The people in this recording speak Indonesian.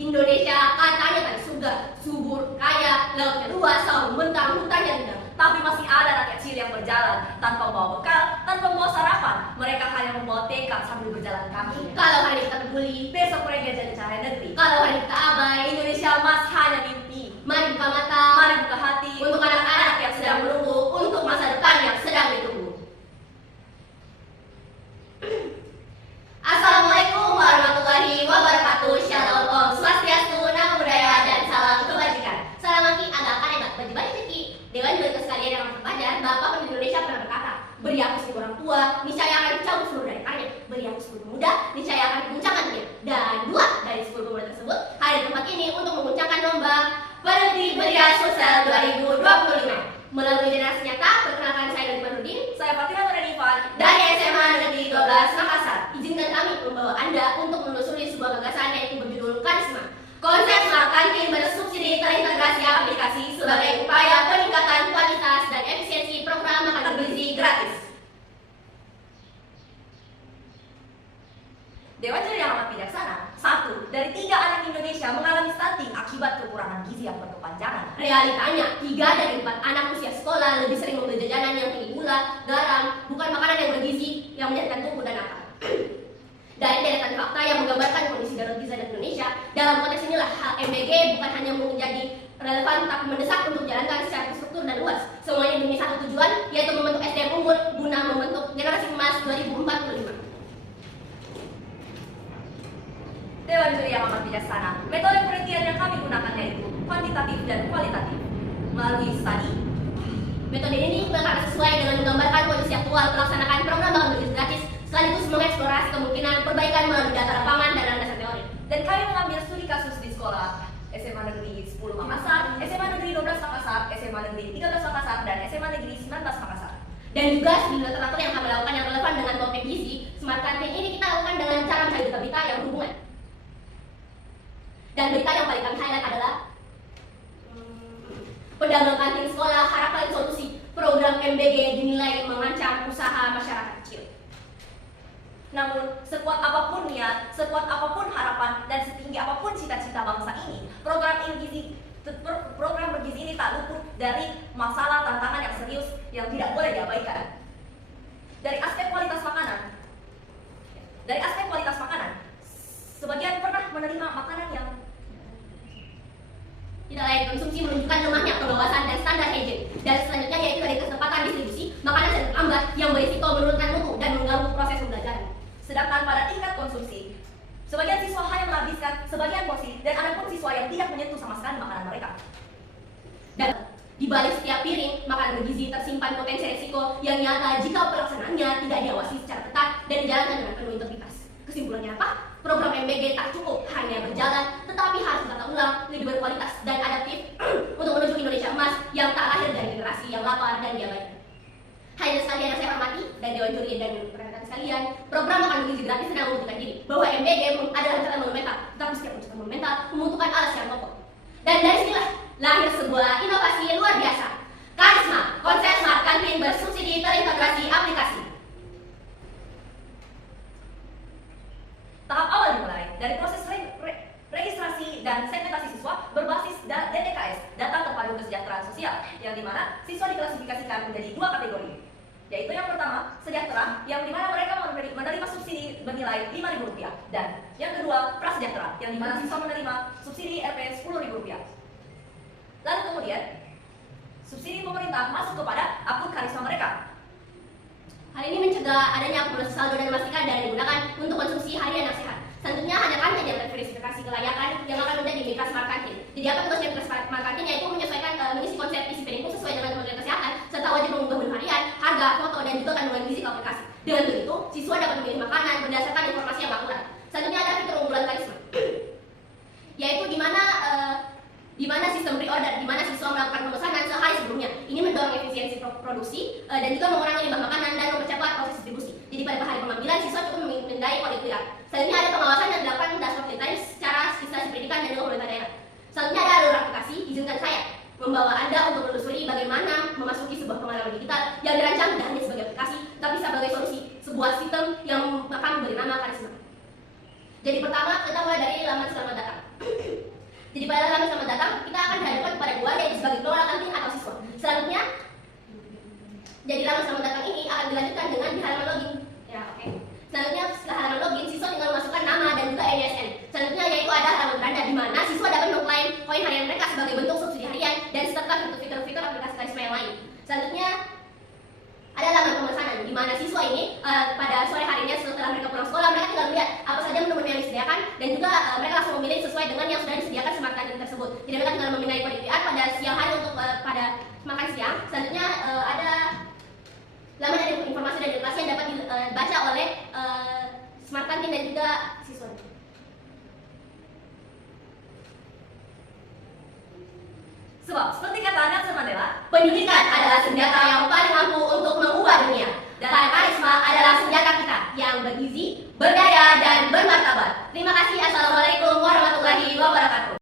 Indonesia katanya kan surga, subur, kaya, lautnya luas, selalu membentang, hutannya indah. Tapi masih ada rakyat kecil yang berjalan tanpa membawa bekal, tanpa membawa sarapan. Mereka hanya membawa tekad sambil berjalan kaki. Kalau hari ini kita peduli, besok mereka jadi cahaya negeri. Kalau hari ini kita abai, Indonesia emas hanya mimpi. Mari buka mata, mari buka hati untuk anak-anak yang sedang menunggu, untuk masa depan yang sedang ditunggu. Assalamualaikum warahmatullahi wabarakatuh. Shalom Om Swastiastu, Namo Buddhaya, dan salam kebajikan. Salam maki agak hebat, baju-baju rezeki. Dewan Jurika sekalian yang terpelajar, Bapak Pemimpin Indonesia pernah berkata, beri aku 1000 orang tua, niscaya akan dicabut seluruh dari karirnya. Beri aku 10 pemuda, niscaya akan diguncangkan dunia. Dan 2 dari 10 pemuda tersebut hadir di tempat ini untuk menguncangkan lomba Peneliti Belia Sosial 2025. Melalui generasi nyata, perkenalkan saya Dodi Marudin, saya Fatima Nuranifa dari SMA Negeri 12 Makassar. Izinkan kami membawa Anda untuk menelusuri sebuah gagasan yaitu berjudul Karisma. Konsep Smart Kantin bersubsidi terintegrasi aplikasi sebagai upaya peningkatan kualitas dan efisiensi program makan bergizi gratis. Dewan Juri yang amat bijaksana, 1 dari 3 anak Indonesia mengalami stunting akibat kekurangan gizi yang berkepanjangan. Realitanya, 3 dari 4 anak usia sekolah lebih sering membeli jajanan yang tinggi gula, garam, bukan makanan yang bergizi yang menjadikan tubuh dan akal. Dari deretan fakta yang menggambarkan kondisi darurat gizi di Indonesia, dalam konteks inilah hal MBG bukan hanya menjadi relevan tapi mendesak untuk dijalankan secara terstruktur dan luas. Semuanya demi satu tujuan, yaitu membentuk SDM unggul guna membentuk generasi emas 2045. Dewan Juri yang amat bijaksana, metode penelitian yang kami gunakan yaitu kuantitatif dan kualitatif. Melalui studi, metode ini berkata sesuai dengan menggambarkan kondisi aktual melaksanakan program makan bergizi gratis, sekaligus mengeksplorasi kemungkinan perbaikan melalui data lapangan dan landasan teori. Dan kami mengambil studi kasus di sekolah SMA Negeri 10 Makassar, SMA Negeri 12 Makassar, SMA Negeri 13 Makassar, dan SMA Negeri 19 Makassar. Dan juga studi literatur yang kami lakukan yang relevan dengan topik gizi, Smart Kantin ini kita lakukan dengan cara mencari berita-berita yang berhubungan. Dan berita yang paling kami highlight adalah pedagang kantin sekolah harap kalian solusi program MBG dinilai mengancam usaha masyarakat kecil. Namun, sekuat apapun niat, sekuat apapun harapan, dan setinggi apapun cita-cita bangsa ini, program bergizi ini tak luput dari masalah tantangan yang serius yang tidak boleh diabaikan. Dari aspek kualitas makanan, sebagian pernah menerima makanan yang tidak layak konsumsi menunjukkan lemahnya pengawasan dan standar hygiene. Dan selanjutnya yaitu dari kecepatan distribusi makanan yang lambat yang berisiko menurunkan mutu dan mengganggu proses pembelajaran. Sedangkan pada tingkat konsumsi, sebagian siswa hanya menghabiskan sebagian porsi dan ada pun siswa yang tidak menyentuh sama sekali makanan mereka. Dan di balik setiap piring makanan bergizi tersimpan potensi risiko yang nyata jika pelaksanaannya tidak diawasi secara ketat dan dijalankan dengan penuh integritas. Kesimpulannya apa? Program MBG tak cukup hanya berjalan, tetapi harus ditata ulang, lebih berkualitas dan adaptif untuk menuju Indonesia emas yang tak lahir dari generasi yang lapar dan diabaikan. Hadirin sekalian yang saya hormati dan Dewan Juri dan rekan-rekan sekalian, program makan bergizi gratis sedang membuktikan diri bahwa MBG adalah rencana monumental, tetapi setiap rencana monumental membutuhkan alas yang kokoh. Dan dari sinilah lahir sebuah inovasi luar biasa, Karisma, konsep Smart Kantin bersubsidi terintegrasi aplikasi. Tahap awal dimulai dari proses registrasi dan segmentasi siswa berbasis DTKS, Data Terpadu Kesejahteraan Sosial, yang dimana siswa diklasifikasikan menjadi 2 kategori, yaitu yang pertama, sejahtera, yang dimana mereka menerima subsidi bernilai Rp5.000, dan yang kedua, prasejahtera, yang dimana siswa menerima subsidi Rp Rp10.000. Lalu kemudian, subsidi pemerintah masuk kepada akun Karisma mereka. Hal ini mencegah adanya akumulasi saldo dan memastikan dana digunakan untuk konsumsi harian yang sehat. Selanjutnya hanya kami yang verifikasi kelayakan yang akan menjadi mitra Smart Kantin. Jadi apa tugasnya mitra Smart Kantin? Yaitu menyesuaikan mengisi konsep isi piringku sesuai dengan Kementerian Kesehatan serta wajib mengunggah menu harian, harga, foto, dan juga kandungan gizi ke aplikasi. Dengan begitu, siswa dapat memilih makanan berdasarkan informasi yang akurat. Selanjutnya ada fitur unggulan Karisma, yaitu di mana sistem pre-order, di mana siswa melakukan pemesanan sehari sebelumnya. Ini mendorong efisiensi produksi dan juga mengurangi limbah makanan dan mempercepat proses distribusi. Jadi pada hari pengambilan, siswa cukup memindai kode QR. Selanjutnya ada pengawasan yang dilakukan dashboard time secara instansi pendidikan dan juga pemerintah daerah. Selanjutnya ada alur aplikasi. Izinkan saya membawa Anda untuk menelusuri bagaimana memasuki sebuah pengalaman digital yang dirancang tidak hanya sebagai aplikasi, tapi sebagai solusi sebuah sistem yang akan beri nama Karisma. Jadi pertama, kita mulai dari laman selamat datang. Selanjutnya ada laman pemesanan, di mana siswa ini pada sore harinya setelah mereka pulang sekolah, mereka tinggal melihat apa saja menu-menu yang disediakan, dan juga mereka langsung memilih sesuai dengan yang sudah disediakan smart canteen tersebut. Jadi mereka tinggal memindai kode QR pada siang hari untuk pada makan siang. Selanjutnya ada laman informasi dan edukasi yang dapat dibaca oleh smart canteen dan juga siswa. Sebab seperti kata Nelson Mandela, pendidikan adalah senjata yang paling ampuh untuk mengubah dunia. Dan karisma adalah senjata kita yang bergizi, berdaya, dan bermartabat. Terima kasih. Assalamualaikum warahmatullahi wabarakatuh.